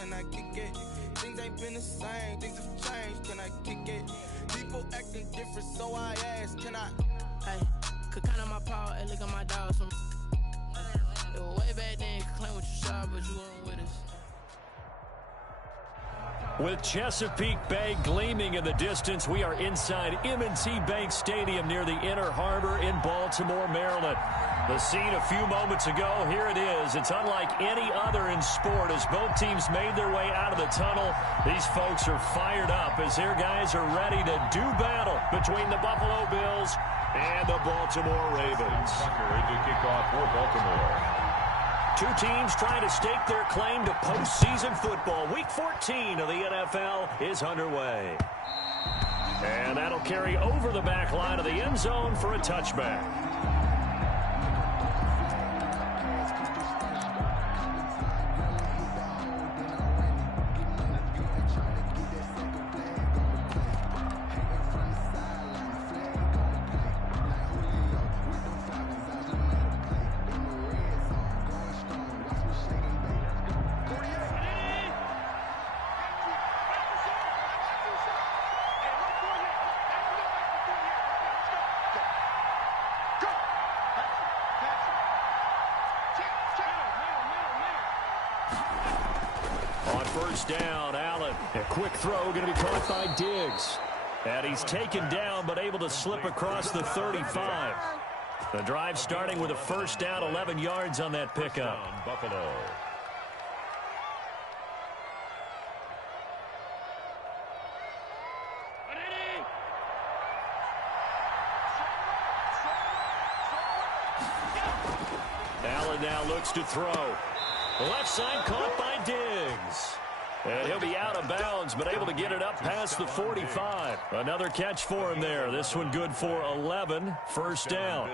can I kick it? Things ain't been the same, things have changed, can I kick it? People acting different, so I ask, can I? Hey, could count on my power, hey, look at my dogs from. It was way back then, could claim what you saw, but you weren't with us. With Chesapeake Bay gleaming in the distance, we are inside M&T Bank Stadium near the Inner Harbor in Baltimore, Maryland. The scene a few moments ago, here it is. It's unlike any other in sport as both teams made their way out of the tunnel. These folks are fired up as their guys are ready to do battle between the Buffalo Bills and the Baltimore Ravens. Ready to kick off for Baltimore. Two teams trying to stake their claim to postseason football. Week 14 of the NFL is underway. And that'll carry over the back line of the end zone for a touchback. First down, Allen. A quick throw going to be caught by Diggs. And he's taken down but able to slip across the 35. The drive starting with a first down, 11 yards on that pickup. Buffalo. Allen now looks to throw. Left side caught by Diggs. And he'll be out of bounds, but able to get it up past the 45. Another catch for him there. This one good for 11. First down.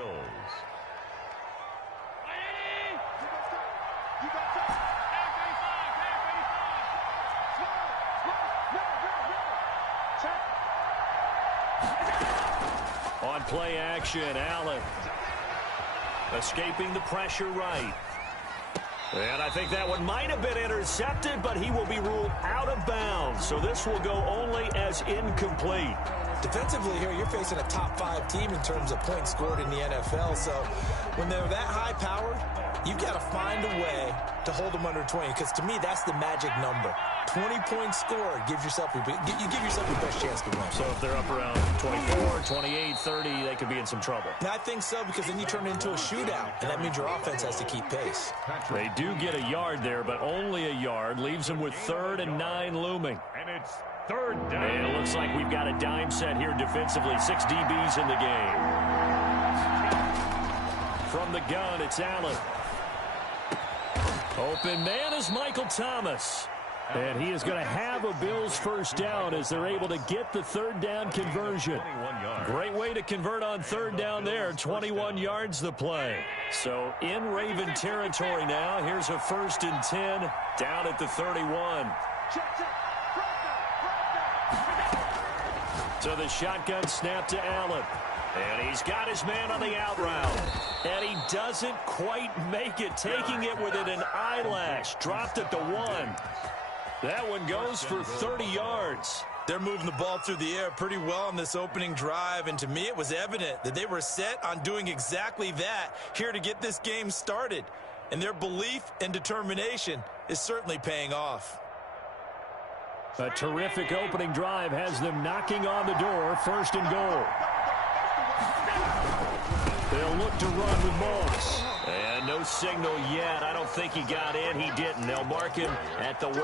On play action, Allen. Escaping the pressure right. And I think that one might have been intercepted, but he will be ruled out of bounds. So this will go only as incomplete. Defensively here, you're facing a top 5 team in terms of points scored in the NFL. So when they're that high-powered, you've got to find a way to hold them under 20. Because to me, that's the magic number. 20 points scored gives yourself you give yourself your best chance to win. So if they're up around 24, 28, 30, they could be in some trouble. And I think so, because then you turn it into a shootout, and that means your offense has to keep pace. They do get a yard there, but only a yard. Leaves them with 3rd and 9 looming. And it's 3rd down. And it looks like we've got a dime set here defensively. 6 DBs in the game. From the gun, it's Allen. Open man is Michael Thomas. And he is going to have a Bills first down as they're able to get the 3rd down conversion. Great way to convert on 3rd down there. 21 yards the play. So in Raven territory now. Here's a 1st and 10 down at the 31. So the shotgun snap to Allen. And he's got his man on the out route. And he doesn't quite make it, taking it within an eyelash. Dropped at the 1. That one goes for 30 yards. They're moving the ball through the air pretty well on this opening drive, and to me it was evident that they were set on doing exactly that here to get this game started. And their belief and determination is certainly paying off. A terrific opening drive has them knocking on the door. 1st and goal. They'll look to run with Moss. And no signal yet. I don't think he got in. He didn't. They'll mark him at the 1.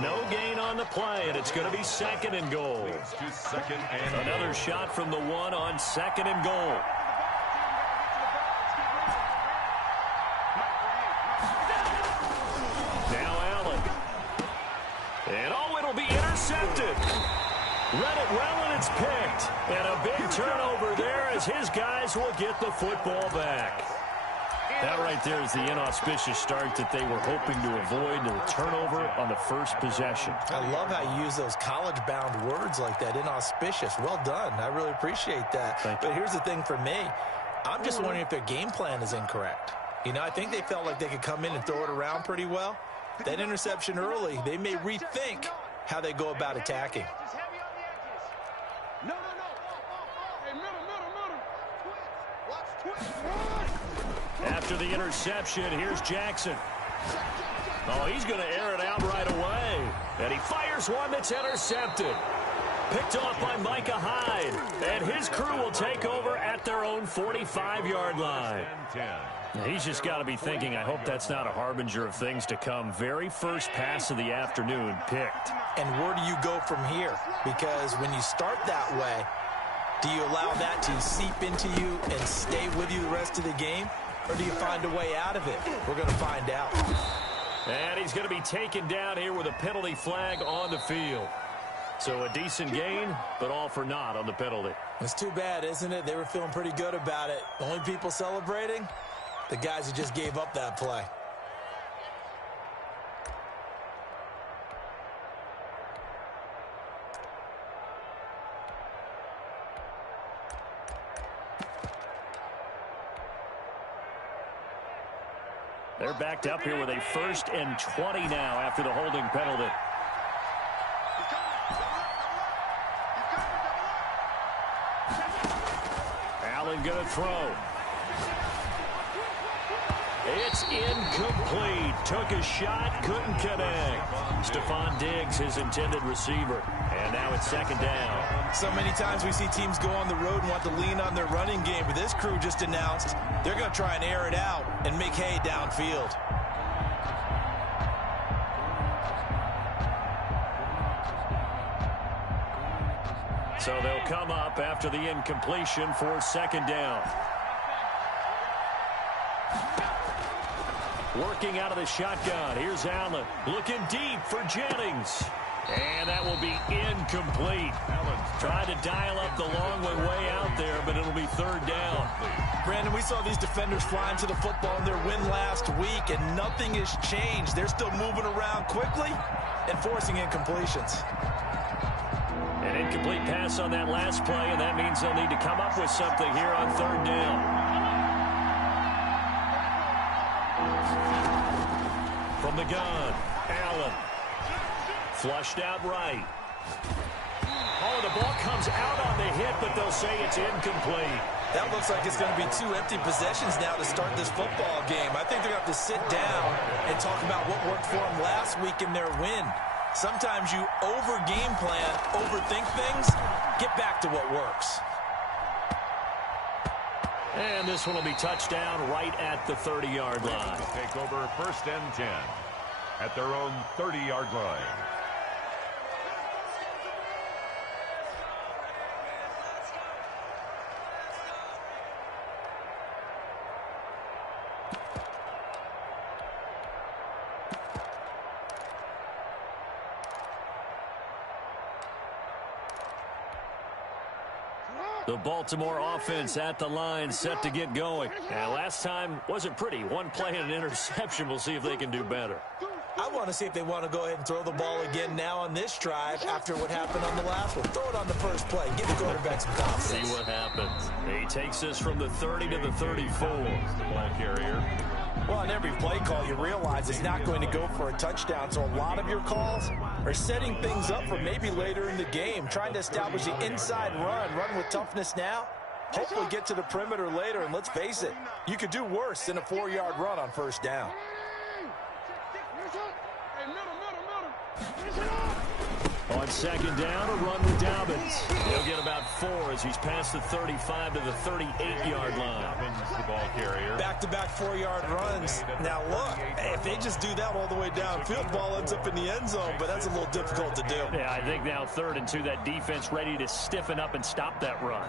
No gain on the play, and it's going to be 2nd and goal. Another shot from the 1 on 2nd and goal. Now Allen. And it'll be intercepted. Read it well, and it's picked. And a big turnover there as his guys will get the football back. That right there is the inauspicious start that they were hoping to avoid, the turnover on the first possession. I love how you use those college-bound words like that, inauspicious. Well done. I really appreciate that. But here's the thing for me. I'm just wondering if their game plan is incorrect. You know, I think they felt like they could come in and throw it around pretty well. That interception early, they may rethink how they go about attacking. After the interception, here's Jackson. Oh, he's going to air it out right away. And he fires one that's intercepted. Picked off by Micah Hyde. And his crew will take over at their own 45-yard line. He's just got to be thinking, I hope that's not a harbinger of things to come. Very first pass of the afternoon picked. And where do you go from here? Because when you start that way, do you allow that to seep into you and stay with you the rest of the game? Or do you find a way out of it? We're going to find out. And he's going to be taken down here with a penalty flag on the field. So a decent gain, but all for naught on the penalty. It's too bad, isn't it? They were feeling pretty good about it. The only people celebrating? The guys who just gave up that play. They're backed up here with a 1st and 20 now after the holding penalty. Allen going to throw. It's incomplete. Took a shot, couldn't connect. Stephon Diggs, his intended receiver. And now it's 2nd down. So many times we see teams go on the road and want to lean on their running game, but this crew just announced they're going to try and air it out and make hay downfield. So they'll come up after the incompletion for 2nd down. Working out of the shotgun. Here's Allen. Looking deep for Jennings. And that will be incomplete. Tried to dial up the long way out there, but it'll be 3rd down. Brandon, we saw these defenders flying to the football in their win last week, and nothing has changed. They're still moving around quickly and forcing incompletions. An incomplete pass on that last play, and that means they'll need to come up with something here on 3rd down. From the gun, Allen. Flushed out right. Oh, the ball comes out on the hit, but they'll say it's incomplete. That looks like it's going to be 2 empty possessions now to start this football game. I think they're going to have to sit down and talk about what worked for them last week in their win. Sometimes you over-game plan, overthink things, get back to what works. And this one will be touchdown right at the 30-yard line. Take over 1st and 10 at their own 30-yard line. The Baltimore offense at the line, set to get going. And last time wasn't pretty. One play and an interception. We'll see if they can do better. I want to see if they want to go ahead and throw the ball again now on this drive after what happened on the last one. Throw it on the first play. Give the quarterback some confidence. See what happens. He takes this from the 30 to the 34. Ball carrier. Well, on every play call, you realize it's not going to go for a touchdown. So a lot of your calls are setting things up for maybe later in the game, trying to establish the inside run with toughness now. Hopefully get to the perimeter later, and let's face it, you could do worse than a 4-yard run on 1st down. On 2nd down, a run with Dobbins. He'll get about 4 as he's past the 35 to the 38-yard line. Dobbins, the ball carrier. Back-to-back 4-yard runs. Now look, if they just do that all the way downfield, ball ends up in the end zone, but that's a little difficult to do. Yeah, I think now 3rd and 2, that defense ready to stiffen up and stop that run.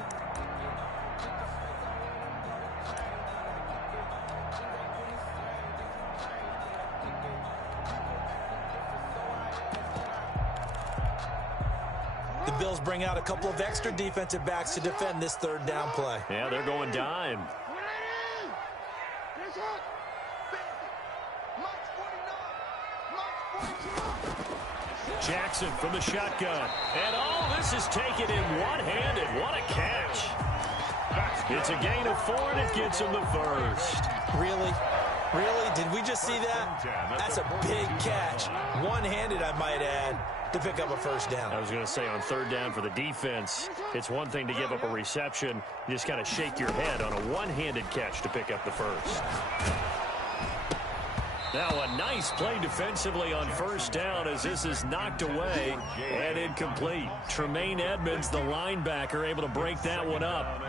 The Bills bring out a couple of extra defensive backs to defend this 3rd down play. Yeah, they're going dime. Jackson from the shotgun. And oh, this is taken in one-handed. What a catch. It's a gain of 4, and it gets him the 1st. Really? Really? Did we just see that? That's a big catch. One-handed, I might add, to pick up a first down. I was going to say, on third down for the defense, it's one thing to give up a reception. You just kind of shake your head on a one-handed catch to pick up the first. Now a nice play defensively on first down as this is knocked away and incomplete. Tremaine Edmonds, the linebacker, able to break that one up.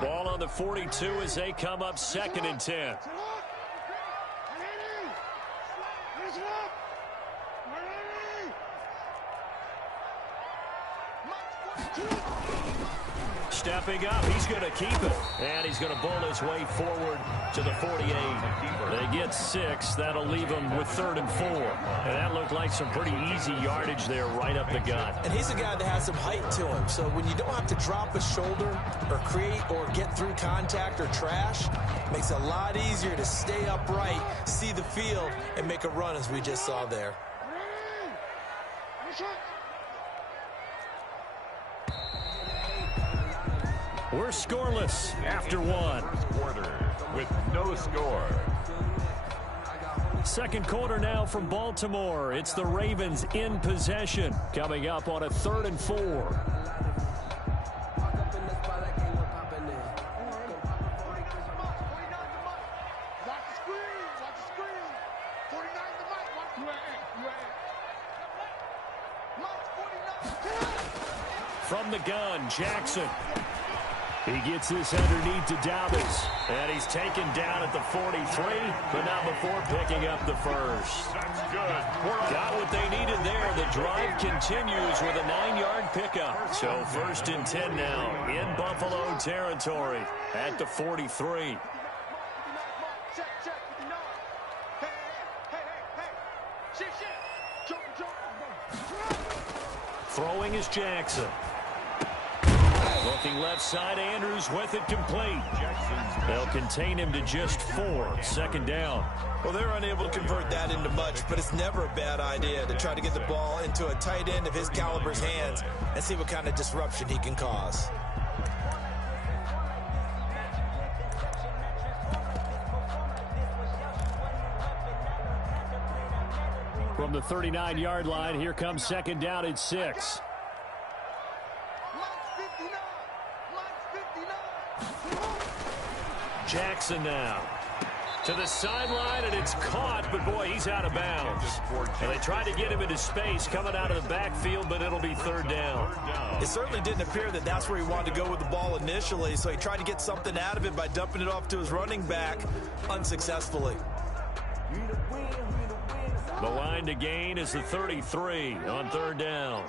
Ball on the 42 as they come up 2nd and 10. Stepping up, he's going to keep it. And he's going to bowl his way forward to the 48. They get 6. That'll leave him with 3rd and 4. And that looked like some pretty easy yardage there right up the gut. And he's a guy that has some height to him. So when you don't have to drop a shoulder or create or get through contact or trash, it makes it a lot easier to stay upright, see the field, and make a run as we just saw there. We're scoreless after one. Quarter with no score. Second quarter now from Baltimore. It's the Ravens in possession. Coming up on a 3rd and 4. From the gun, Jackson. He gets this underneath to Dobbins. And he's taken down at the 43, but not before picking up the first. That's good. Got what they needed there. The drive continues with a 9-yard pickup. So 1st and 10 now in Buffalo territory at the 43. Throwing is Jackson. Looking left side, Andrews with it complete. They'll contain him to just 4. 2nd down. Well, they're unable to convert that into much, but it's never a bad idea to try to get the ball into a tight end of his caliber's hands and see what kind of disruption he can cause. From the 39-yard line, here comes 2nd down at 6. Jackson now to the sideline, and it's caught, but boy, he's out of bounds. And they tried to get him into space coming out of the backfield, but it'll be 3rd down. It certainly didn't appear that that's where he wanted to go with the ball initially, so he tried to get something out of it by dumping it off to his running back unsuccessfully. The line to gain is the 33 on 3rd down.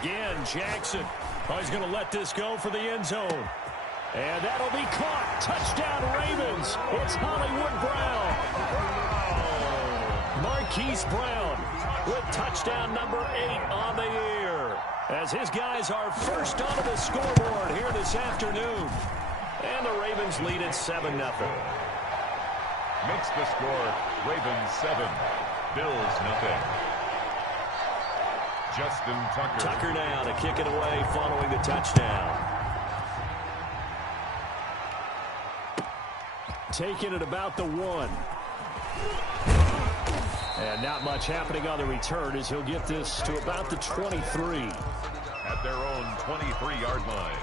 Again, Jackson. Oh, he's going to let this go for the end zone. And that'll be caught. Touchdown, Ravens. It's Hollywood Brown. Marquise Brown with touchdown number 8 on the year. As his guys are first onto the scoreboard here this afternoon. And the Ravens lead it 7-0. Makes the score Ravens 7, Bills nothing. Justin Tucker. Tucker now to kick it away following the touchdown. Taking it about the 1. And not much happening on the return as he'll get this to about the 23. At their own 23-yard line.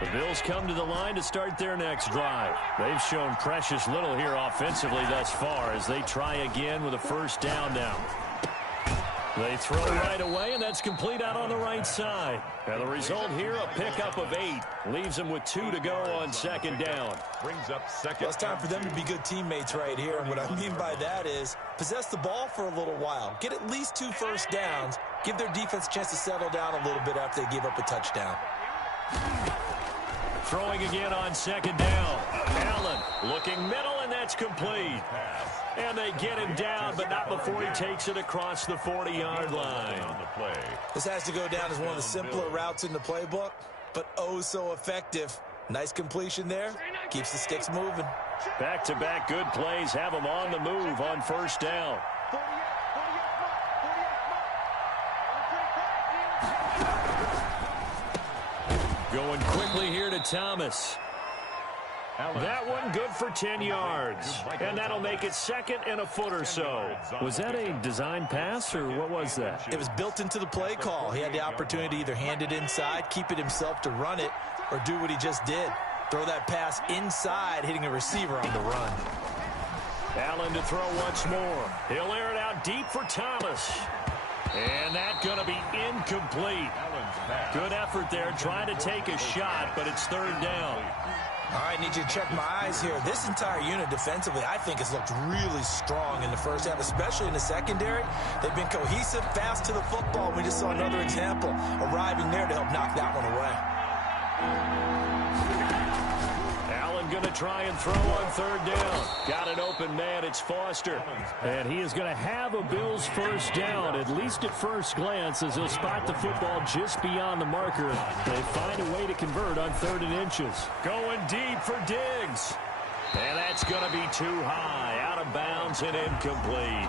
The Bills come to the line to start their next drive. They've shown precious little here offensively thus far as they try again with a 1st down now. They throw right away, and that's complete out on the right side. And the result here, a pickup of 8. Leaves them with 2 to go on 2nd down. Brings up 2nd. Well, it's time for them to be good teammates right here. And what I mean by that is possess the ball for a little while. Get at least 2 first downs. Give their defense a chance to settle down a little bit after they give up a touchdown. Throwing again on second down. Allen looking middle, and that's complete. And they get him down, but not before he takes it across the 40-yard line. This has to go down as one of the simpler routes in the playbook, but oh so effective. Nice completion there. Keeps the sticks moving. Back-to-back good plays have him on the move on first down. Going quickly here to Thomas. That one good for 10 yards. And that'll make it second and a foot or so. Was that a design pass, or what was that? It was built into the play call. He had the opportunity to either hand it inside, keep it himself to run it, or do what he just did. Throw that pass inside, hitting a receiver on the run. Allen to throw once more. He'll air it out deep for Thomas. And that's going to be incomplete. Good effort there, trying to take a shot, but it's third down. All right, need you to check my eyes here. This entire unit defensively, I think, has looked really strong in the first half, especially in the secondary. They've been cohesive, fast to the football. We just saw another example arriving there to help knock that one away. Allen going to try and throw on third down. Got an open man. It's Foster. And he is going to have a Bills first down, at least at first glance, as he'll spot the football just beyond the marker. They find a way to convert on 3rd and inches. Going deep for Diggs. And that's going to be too high, out of bounds and incomplete.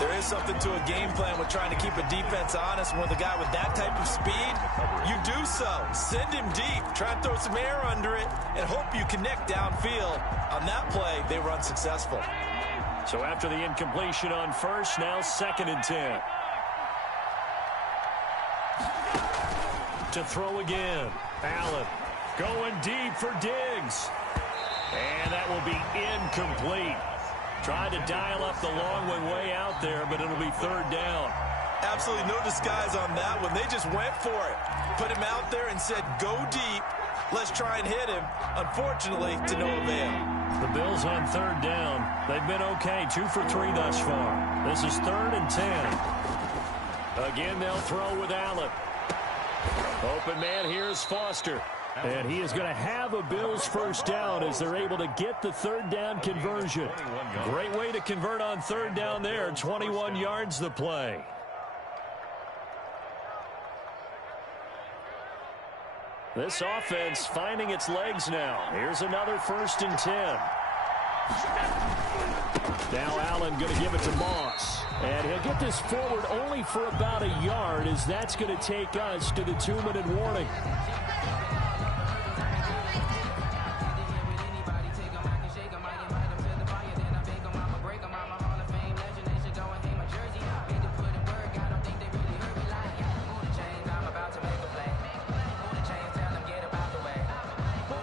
There is something to a game plan with trying to keep a defense honest. With a guy with that type of speed, you do so. Send him deep, try and throw some air under it, and hope you connect downfield. On that play, they were unsuccessful. So after the incompletion on first, now 2nd and 10. To throw again. Allen going deep for Diggs. And that will be incomplete. Trying to dial up the long one way out there, but it'll be third down. Absolutely no disguise on that one. They just went for it. Put him out there and said, go deep. Let's try and hit him. Unfortunately, to no avail. The Bills on third down. They've been okay, 2 for 3 thus far. This is 3rd and 10. Again, they'll throw with Allen. Open man, here's Foster. And he is going to have a Bills first down as they're able to get the third down conversion. Great way to convert on third down there. 21 yards the play. This offense finding its legs now. Here's another 1st and 10. Now Allen going to give it to Moss. And he'll get this forward only for about a yard, as that's going to take us to the 2-minute warning.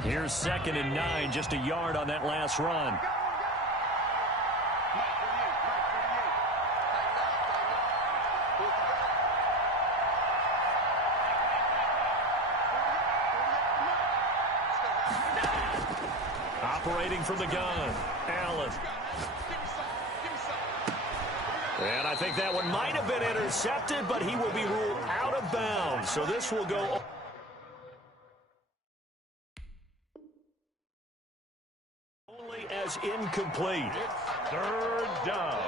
Here's 2nd and 9, just a yard on that last run. Operating from the gun, Allen. And I think that one might have been intercepted, but he will be ruled out of bounds. So this will go only as incomplete. It's 3rd down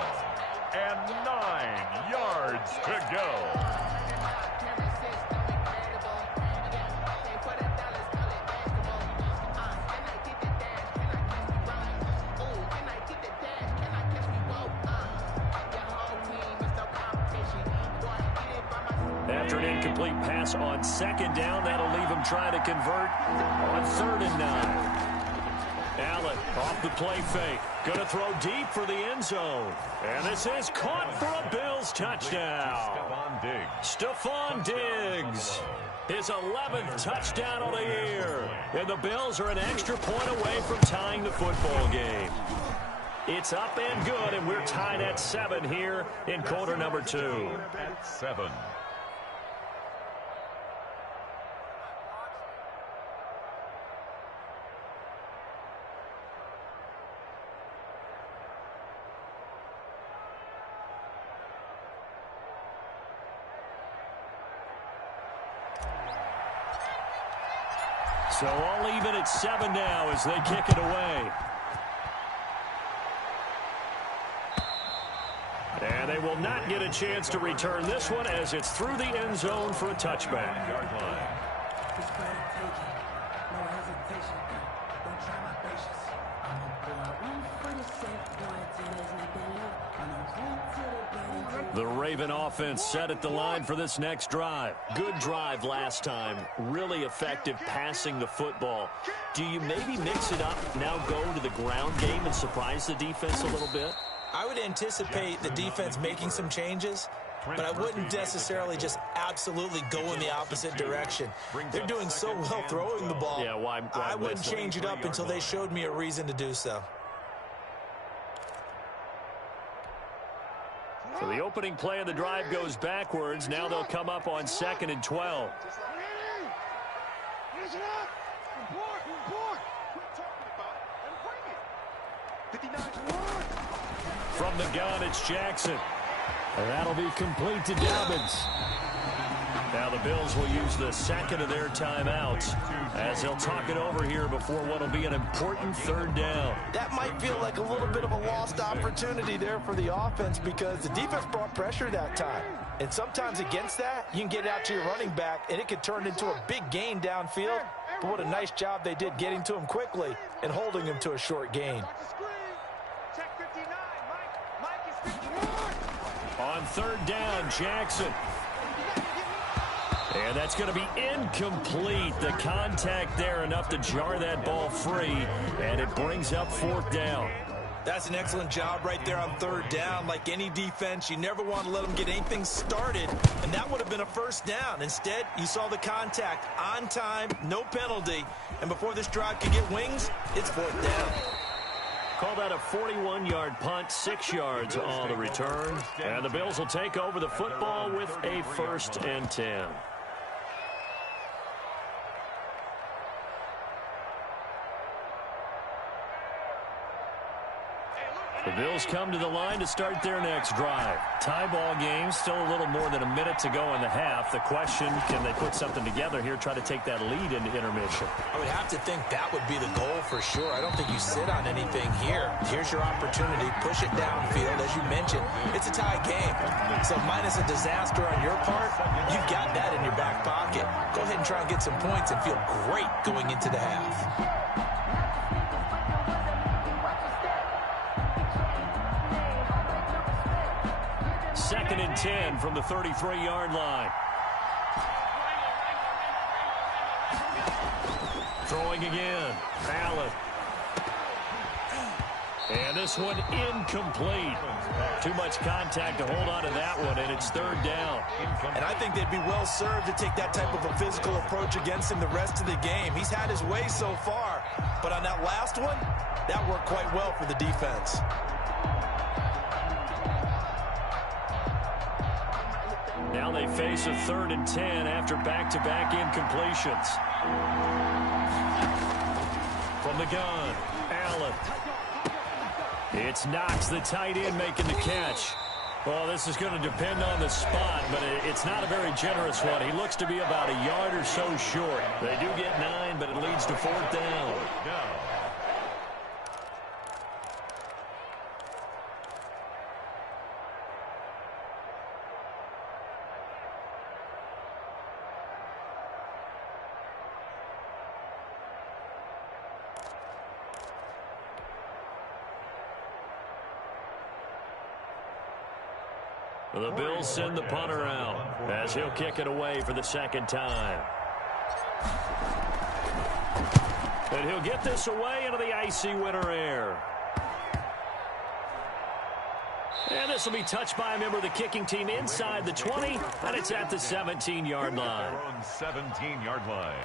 and 9 yards to go. After an incomplete pass on 2nd down, that'll leave him trying to convert on 3rd and 9. Allen off the play fake. Going to throw deep for the end zone. And this is caught for a Bills touchdown. Stephon Diggs. His 11th touchdown of the year. And the Bills are an extra point away from tying the football game. It's up and good, and we're tied at 7 here in quarter number 2. At 7. So all even at 7 now as they kick it away. And they will not get a chance to return this one as it's through the end zone for a touchback. The Raven offense set at the line for this next drive. Good drive last time. Really effective passing the football. Do you maybe mix it up, now go to the ground game and surprise the defense a little bit? I would anticipate the defense making some changes, but I wouldn't necessarily just absolutely go in the opposite direction. They're doing so well throwing the ball. Yeah, why I wouldn't change it up until they showed me a reason to do so. So the opening play of the drive goes backwards. Now they'll come up on 2nd and 12. From the gun, it's Jackson. And that'll be complete to Dobbins. Now the Bills will use the second of their timeouts as they'll talk it over here before what will be an important 3rd down. That might feel like a little bit of a lost opportunity there for the offense because the defense brought pressure that time. And sometimes against that, you can get out to your running back, and it could turn into a big gain downfield. But what a nice job they did getting to him quickly and holding him to a short gain. On 3rd down, Jackson. And that's going to be incomplete. The contact there enough to jar that ball free, and it brings up 4th down. That's an excellent job right there on 3rd down. Like any defense, you never want to let them get anything started, and that would have been a 1st down. Instead, you saw the contact on time, no penalty, and before this drive could get wings, it's 4th down. Call that a 41-yard punt, 6 yards on the return. And the Bills will take over the football with a 1st and 10. The Bills come to the line to start their next drive. Tie ball game, still a little more than a minute to go in the half. The question, can they put something together here, try to take that lead into intermission? I would have to think that would be the goal for sure. I don't think you sit on anything here. Here's your opportunity. Push it downfield. As you mentioned, it's a tie game. So minus a disaster on your part, you've got that in your back pocket. Go ahead and try and get some points and feel great going into the half. 2nd and 10 from the 33-yard line. Throwing again. Allen. And this one incomplete. Too much contact to hold on to that one, and it's 3rd down. And I think they'd be well served to take that type of a physical approach against him the rest of the game. He's had his way so far, but on that last one, that worked quite well for the defense. Now they face a 3rd and 10 after back-to-back incompletions. From the gun, Allen. It's Knox, the tight end, making the catch. Well, this is going to depend on the spot, but it's not a very generous one. He looks to be about a yard or so short. They do get 9, but it leads to 4th down. The Bills send the punter out as he'll kick it away for the 2nd time. And he'll get this away into the icy winter air. And this will be touched by a member of the kicking team inside the 20, and it's at the 17-yard line. 17-yard line.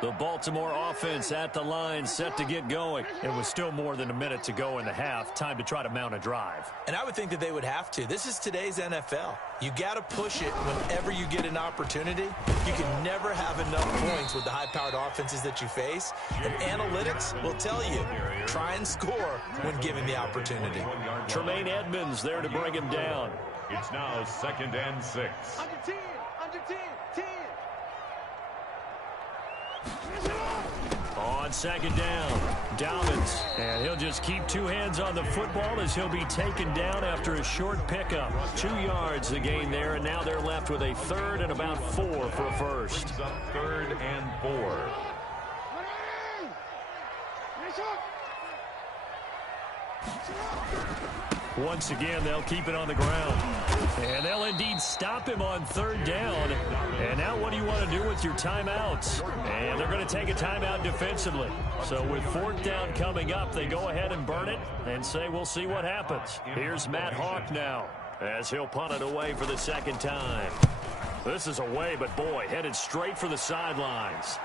The Baltimore offense at the line, set to get going. It was still more than a minute to go in the half. Time to try to mount a drive. And I would think that they would have to. This is today's NFL. You got to push it whenever you get an opportunity. You can never have enough points with the high-powered offenses that you face. And analytics will tell you, try and score when given the opportunity. Tremaine Edmonds there to bring him down. It's now 2nd and 6. Under 10, under 10, 10. On 2nd down, Dobbins. And he'll just keep 2 hands on the football as he'll be taken down after a short pickup. 2 yards the gain there, and now they're left with a 3rd and about 4 for a first. Brings up 3rd and 4. Once again, they'll keep it on the ground. And they'll indeed stop him on 3rd down. And now what do you want to do with your timeouts? And they're going to take a timeout defensively. So with 4th down coming up, they go ahead and burn it and say we'll see what happens. Here's Matt Hawk now as he'll punt it away for the 2nd time. This is away, but boy, headed straight for the sidelines.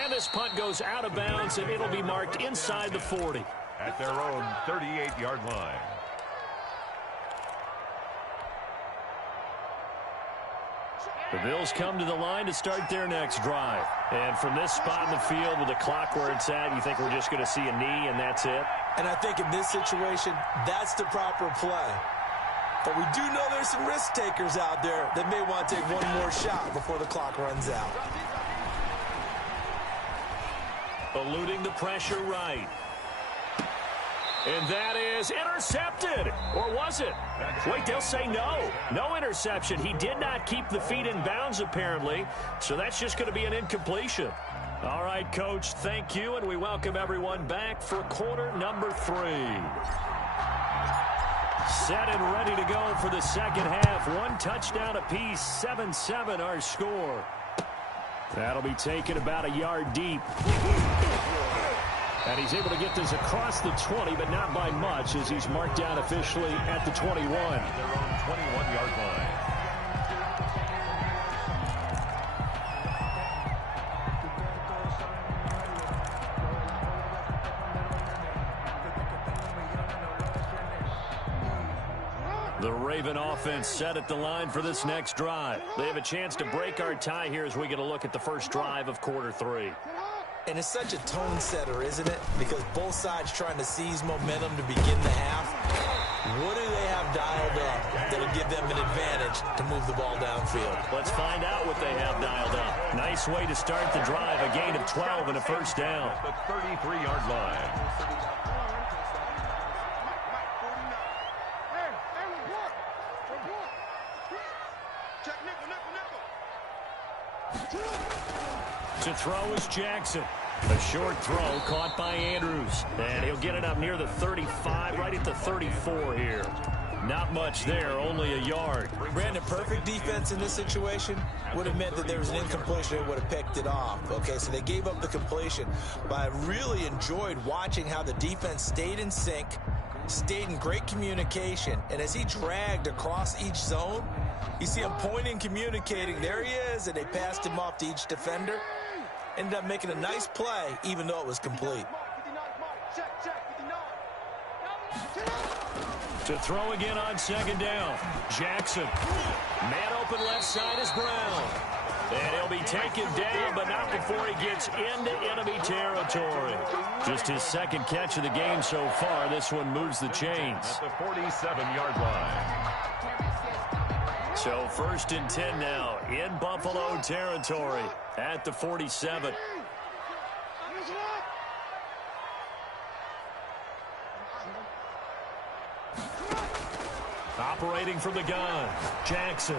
And this punt goes out of bounds, and it'll be marked inside the 40. At their own 38-yard line. The Bills come to the line to start their next drive. And from this spot in the field with the clock where it's at, you think we're just going to see a knee and that's it? And I think in this situation, that's the proper play. But we do know there's some risk takers out there that may want to take one more shot before the clock runs out. Eluding the pressure right. And that is intercepted. Or was it? Wait, they'll say no. No interception. He did not keep the feet in bounds, apparently. So that's just going to be an incompletion. All right, Coach, thank you. And we welcome everyone back for quarter number 3. Set and ready to go for the 2nd half. 1 touchdown apiece. 7-7 our score. That'll be taken about a yard deep. And he's able to get this across the 20, but not by much, as he's marked down officially at the 21. Their own 21-yard line. The Raven offense set at the line for this next drive. They have a chance to break our tie here as we get a look at the first drive of quarter 3. And it's such a tone setter, isn't it? Because both sides trying to seize momentum to begin the half. What do they have dialed up that'll give them an advantage to move the ball downfield? Let's find out what they have dialed up. Nice way to start the drive. A gain of 12 and a first down. At the 33-yard line. To throw is Jackson. A short throw caught by Andrews. And he'll get it up near the 35, right at the 34 here. Not much there, only a yard. Brandon, perfect defense in this situation would have meant that there was an incompletion and would have picked it off. Okay, so they gave up the completion. But I really enjoyed watching how the defense stayed in sync, stayed in great communication. And as he dragged across each zone, you see him pointing, communicating. There he is, and they passed him off to each defender. Ended up making a nice play, even though it was complete. To throw again on 2nd down. Jackson. Man open left side is Brown. And he'll be taken down, but not before he gets into enemy territory. Just his 2nd catch of the game so far. This one moves the chains. At the 47-yard line. So 1st and 10 now in Buffalo territory at the 47. Operating from the gun, Jackson.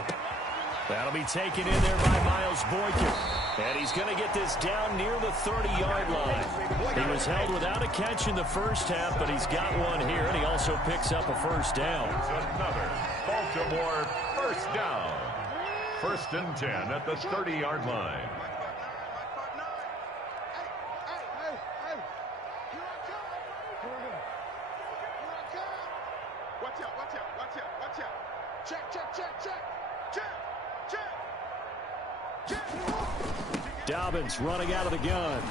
That'll be taken in there by Miles Boykin. And he's going to get this down near the 30-yard line. He was held without a catch in the first half, but he's got one here, and he also picks up a first down. It's another Baltimore first down. 1st and 10 at the 30-yard line. Watch out, watch out, watch out, watch out. Check, check, check, check. Check, check, check. Dobbins running out of the gun.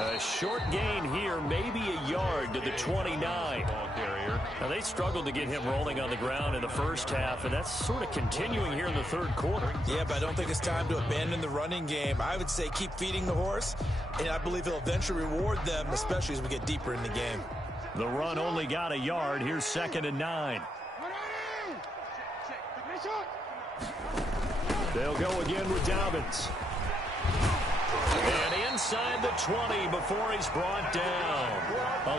A short gain here, maybe a yard to the 29. Ball carrier. Now, they struggled to get him rolling on the ground in the first half, and that's sort of continuing here in the 3rd quarter. Yeah, but I don't think it's time to abandon the running game. I would say keep feeding the horse, and I believe he'll eventually reward them, especially as we get deeper in the game. The run only got a yard. Here's 2nd and 9. They'll go again with Dobbins. And inside the 20 before he's brought down.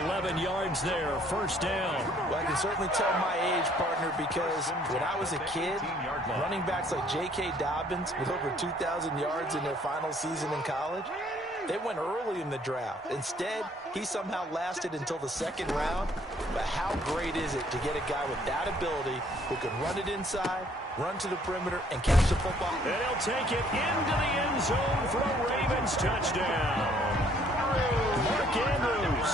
11 yards there, first down. Well, I can certainly tell my age, partner, because when I was a kid, running backs like J.K. Dobbins with over 2,000 yards in their final season in college, they went early in the draft. Instead, he somehow lasted until the second round. But how great is it to get a guy with that ability who can run it inside, run to the perimeter, and catch the football? And he'll take it into the end zone for a Ravens touchdown. Mark Andrews,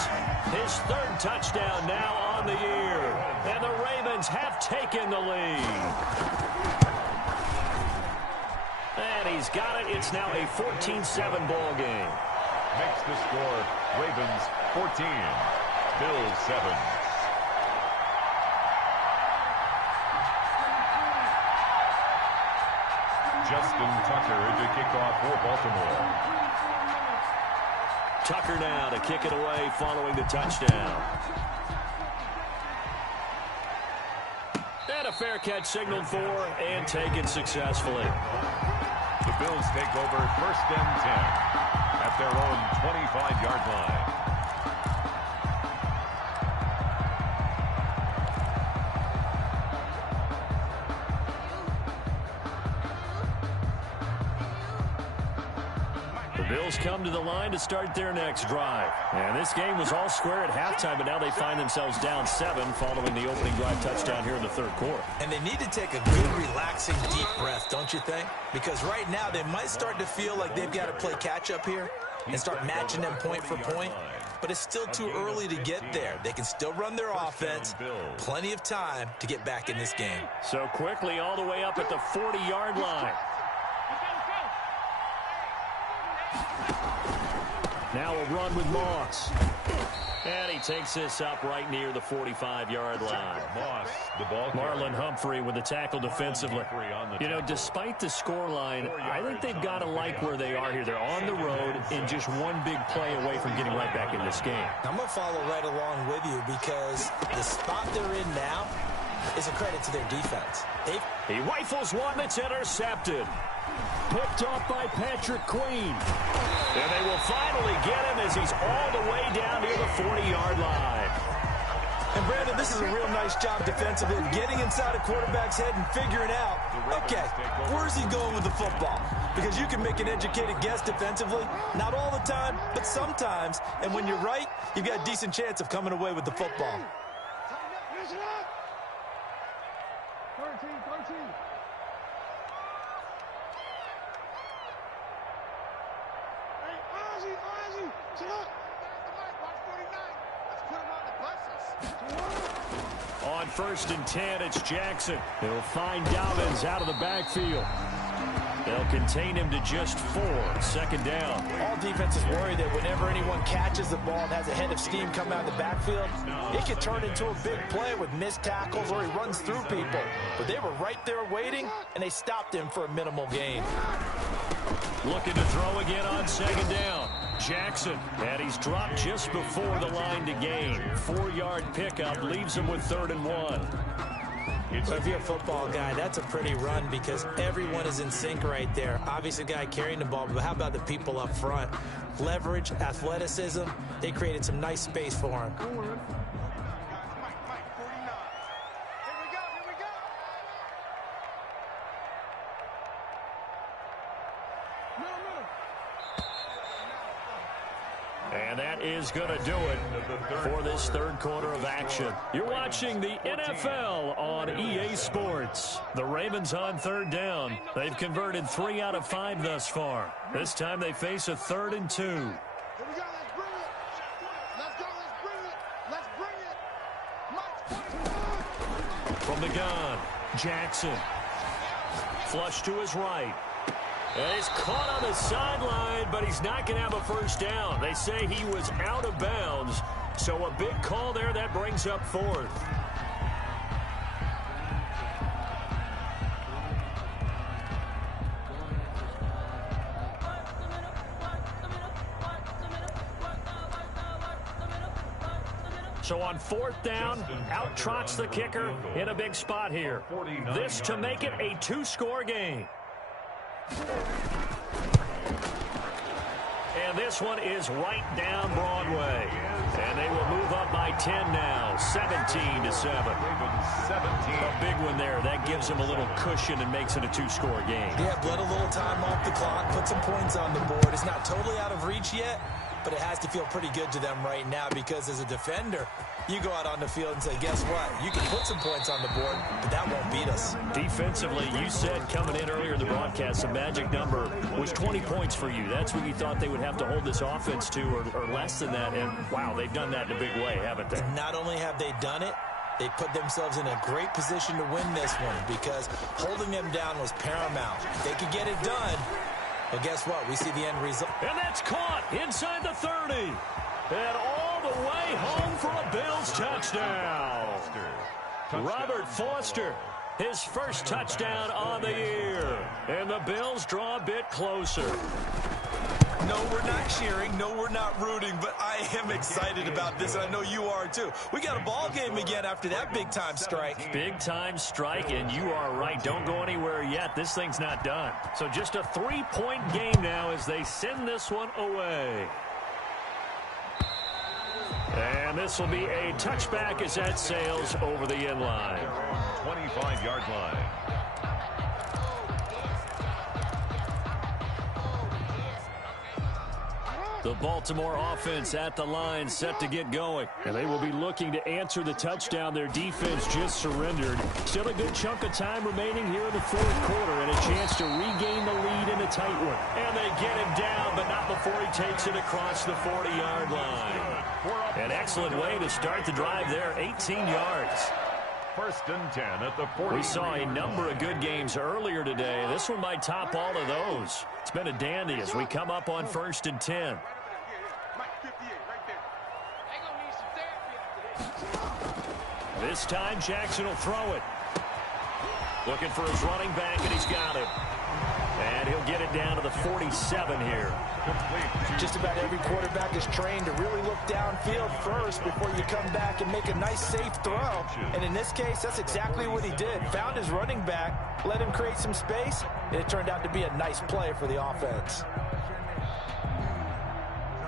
his third touchdown now on the year. And the Ravens have taken the lead. And he's got it. It's now a 14-7 ball game. Makes the score Ravens 14, Bills 7. Justin Tucker to kick off for Baltimore. Tucker now to kick it away following the touchdown. And a fair catch signaled for and taken successfully. The Bills take over 1st and 10 at their own 25-yard line. Bills come to the line to start their next drive. And this game was all square at halftime, but now they find themselves down 7 following the opening drive touchdown here in the third quarter. And they need to take a good, relaxing, deep breath, don't you think? Because right now they might start to feel like they've got to play catch-up here and start matching them point for point. But it's still too early to get there. They can still run their offense. Plenty of time to get back in this game. So quickly all the way up at the 40-yard line. Now a run with Moss. And he takes this up right near the 45-yard line. Moss, the ball Marlon Humphrey with the tackle defensively. You know, despite the scoreline, I think they've got to like where they are here. They're on the road and just one big play away from getting right back in this game. I'm going to follow right along with you because the spot they're in now is a credit to their defense. He rifles one that's intercepted. Picked off by Patrick Queen. And they will finally get him as he's all the way down near the 40-yard line. And Brandon, this is a real nice job defensively, getting inside a quarterback's head and figuring out, okay, where's he going with the football? Because you can make an educated guess defensively, not all the time, but sometimes. And when you're right, you've got a decent chance of coming away with the football. 13. Ozzy, sit up. Let's put him on the buses. On 1st and 10, it's Jackson. He'll find Dobbins out of the backfield. They'll contain him to just 4. 2nd down. All defenses worry that whenever anyone catches the ball and has a head of steam come out of the backfield, it could turn into a big play with missed tackles or he runs through people. But they were right there waiting, and they stopped him for a minimal gain. Looking to throw again on 2nd down. Jackson, and he's dropped just before the line to gain. 4-yard pickup leaves him with 3rd and 1. So if you're a football guy, that's a pretty run because everyone is in sync right there. Obviously, the guy carrying the ball, but how about the people up front? Leverage, athleticism, they created some nice space for him. And that is going to do it for this third quarter of action. You're watching the NFL on EA Sports. The Ravens on 3rd down. They've converted 3 out of 5 thus far. This time they face a 3rd and 2. Here we go, let's bring it. Let's go, let's bring it. Let's bring it. From the gun, Jackson. Flush to his right. And he's caught on the sideline, but he's not going to have a first down. They say he was out of bounds, so a big call there that brings up 4th. So on 4th down, out trots the kicker in a big spot here. This to make it a 2-score game. And this one is right down Broadway. And they will move up by 10 now, 17-7. A big one there. That gives them a little cushion and makes it a two-score game. Yeah, bled a little time off the clock, put some points on the board. It's not totally out of reach yet, but it has to feel pretty good to them right now because as a defender, you go out on the field and say, guess what? You can put some points on the board, but that won't beat us. Defensively, you said coming in earlier in the broadcast, the magic number was 20 points for you. That's what you thought they would have to hold this offense to or less than that. And, wow, they've done that in a big way, haven't they? Not only have they done it, they put themselves in a great position to win this one because holding them down was paramount. If they could get it done, well, guess what? We see the end result. And that's caught inside the 30. And all the way home for a Bills touchdown. Robert Foster, his first touchdown on the year. And the Bills draw a bit closer. No, we're not cheering. No, we're not rooting. But I am excited about this, and I know you are too. We got a ball game again after that big-time strike. Big-time strike, and you are right. Don't go anywhere yet. This thing's not done. So just a 3-point game now as they send this one away. And this will be a touchback as that sails over the end line. 25-yard line. The Baltimore offense at the line set to get going. And they will be looking to answer the touchdown. Their defense just surrendered. Still a good chunk of time remaining here in the fourth quarter and a chance to regain the lead in a tight one. And they get him down, but not before he takes it across the 40-yard line. An excellent way to start the drive there, 18 yards. First and 10 at the 40. We saw a number of good games earlier today. This one might top all of those. It's been a dandy as we come up on first and 10. This time Jackson will throw it. Looking for his running back, and he's got it. And he'll get it down to the 47 here. Just about every quarterback is trained to really look downfield first before you come back and make a nice, safe throw. And in this case, that's exactly what he did. Found his running back, let him create some space, and it turned out to be a nice play for the offense.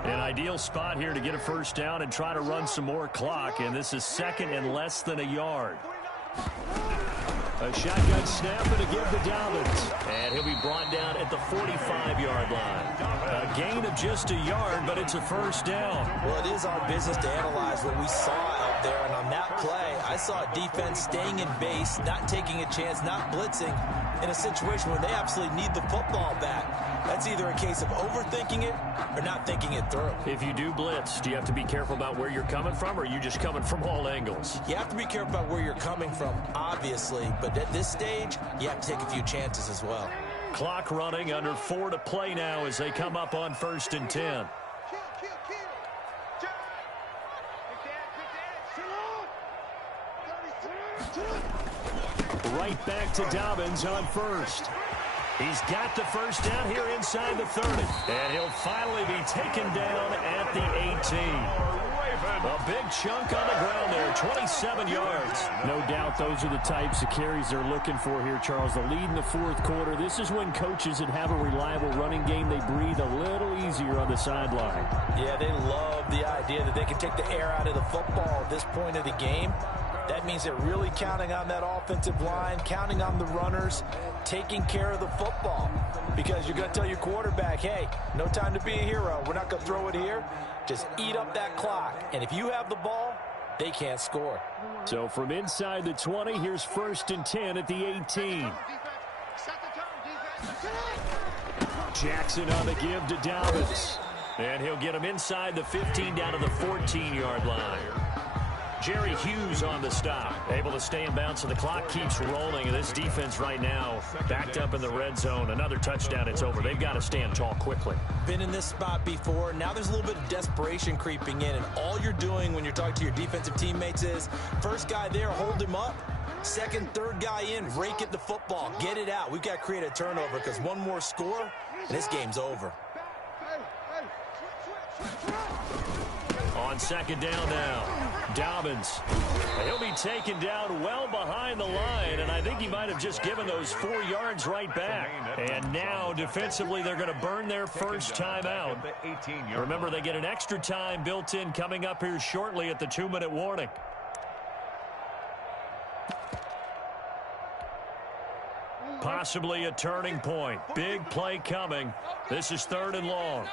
An ideal spot here to get a first down and try to run some more clock, and this is second and less than a yard. A shotgun snap and a give to Dobbins. And he'll be brought down at the 45-yard line. A gain of just a yard, but it's a first down. Well, it is our business to analyze what we saw out there. And on that play, I saw a defense staying in base, not taking a chance, not blitzing, in a situation where they absolutely need the football back. That's either a case of overthinking it or not thinking it through. If you do blitz, do you have to be careful about where you're coming from, or are you just coming from all angles? You have to be careful about where you're coming from, obviously. But at this stage, you have to take a few chances as well. Clock running, under 4 to play now as they come up on first and 10. Right back to Dobbins on first. He's got the first down here inside the 30. And he'll finally be taken down at the 18. A big chunk on the ground there, 27 yards. No doubt those are the types of carries they're looking for here, Charles. The lead in the fourth quarter. This is when coaches that have a reliable running game, they breathe a little easier on the sideline. Yeah, they love the idea that they can take the air out of the football at this point of the game. That means they're really counting on that offensive line, counting on the runners, taking care of the football. Because you're going to tell your quarterback, hey, no time to be a hero. We're not going to throw it here. Just eat up that clock. And if you have the ball, they can't score. So from inside the 20, here's first and 10 at the 18. Jackson on the give to Dobbins. And he'll get him inside the 15 down to the 14-yard line. Jerry Hughes on the stop. Able to stay in bounds, so the clock keeps rolling. And this defense right now backed up in the red zone. Another touchdown, it's over. They've got to stand tall quickly. Been in this spot before. Now there's a little bit of desperation creeping in. And all you're doing when you're talking to your defensive teammates is, first guy there, hold him up. Second, third guy in, rake at the football. Get it out. We've got to create a turnover because one more score, and this game's over. On second down now, Dobbins. He'll be taken down well behind the line, and I think he might have just given those 4 yards right back. And now, defensively, they're going to burn their first timeout. Remember, they get an extra time built in coming up here shortly at the 2-minute warning. Possibly a turning point. Big play coming. This is 3rd and long.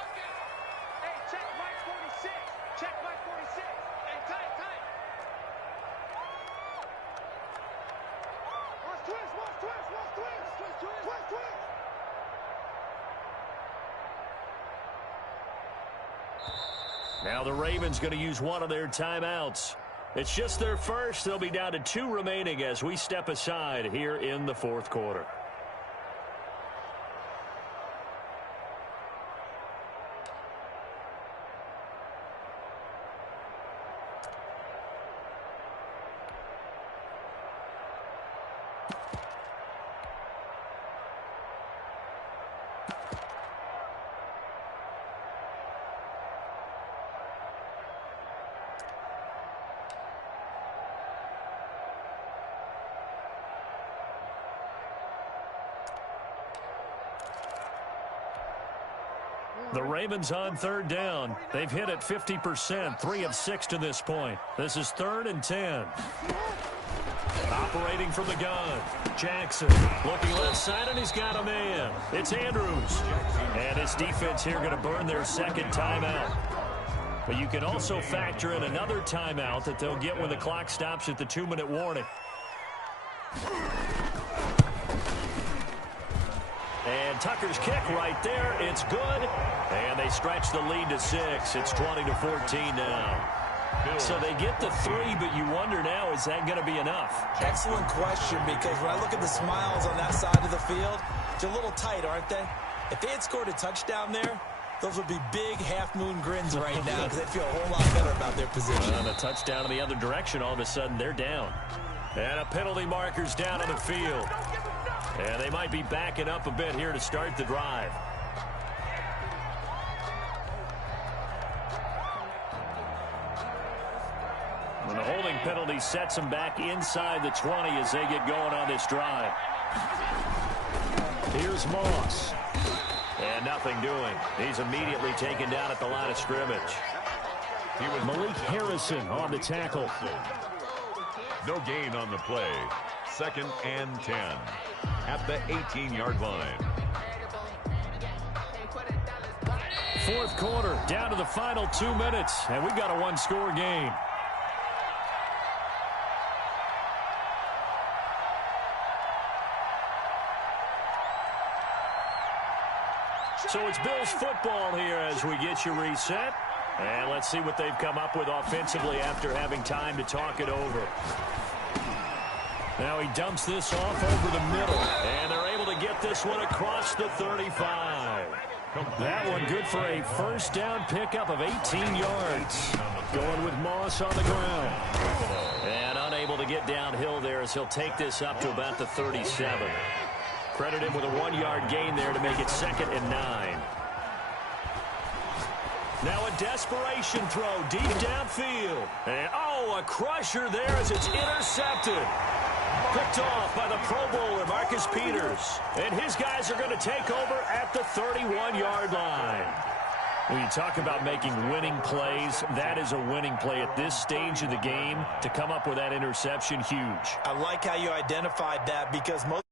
Now the Ravens going to use one of their timeouts. It's just their first. They'll be down to 2 remaining as we step aside here in the 4th quarter. The Ravens on 3rd down. They've hit it 50%, 3 of 6 to this point. This is 3rd and 10. Operating from the gun. Jackson looking left side, and he's got a man. It's Andrews. And his defense here going to burn their 2nd timeout. But you can also factor in another timeout that they'll get when the clock stops at the 2-minute warning. And Tucker's kick right there. It's good. And they stretch the lead to 6. It's 20-14 now. So they get the 3, but you wonder now, is that going to be enough? Excellent question, because when I look at the smiles on that side of the field, they're a little tight, aren't they? If they had scored a touchdown there, those would be big half-moon grins right now because they'd feel a whole lot better about their position. On a touchdown in the other direction, all of a sudden they're down. And a penalty marker's down on the field. And they might be backing up a bit here to start the drive. When the holding penalty sets them back inside the 20 as they get going on this drive. Here's Moss. And nothing doing. He's immediately taken down at the line of scrimmage. Malik Harrison on the tackle. No gain on the play. 2nd and 10 at the 18-yard line. 4th quarter, down to the final 2 minutes, and we've got a 1-score game. So it's Bills football here as we get you reset. And let's see what they've come up with offensively after having time to talk it over. Now he dumps this off over the middle. And they're able to get this one across the 35. That one good for a 1st down pickup of 18 yards. Going with Moss on the ground. And unable to get downhill there as he'll take this up to about the 37. Credit him with a 1-yard gain there to make it 2nd and 9. Now a desperation throw deep downfield. And, a crusher there as it's intercepted. Picked off by the Pro Bowler, Marcus Peters. And his guys are going to take over at the 31-yard line. When you talk about making winning plays, that is a winning play at this stage of the game. To come up with that interception, huge. I like how you identified that because most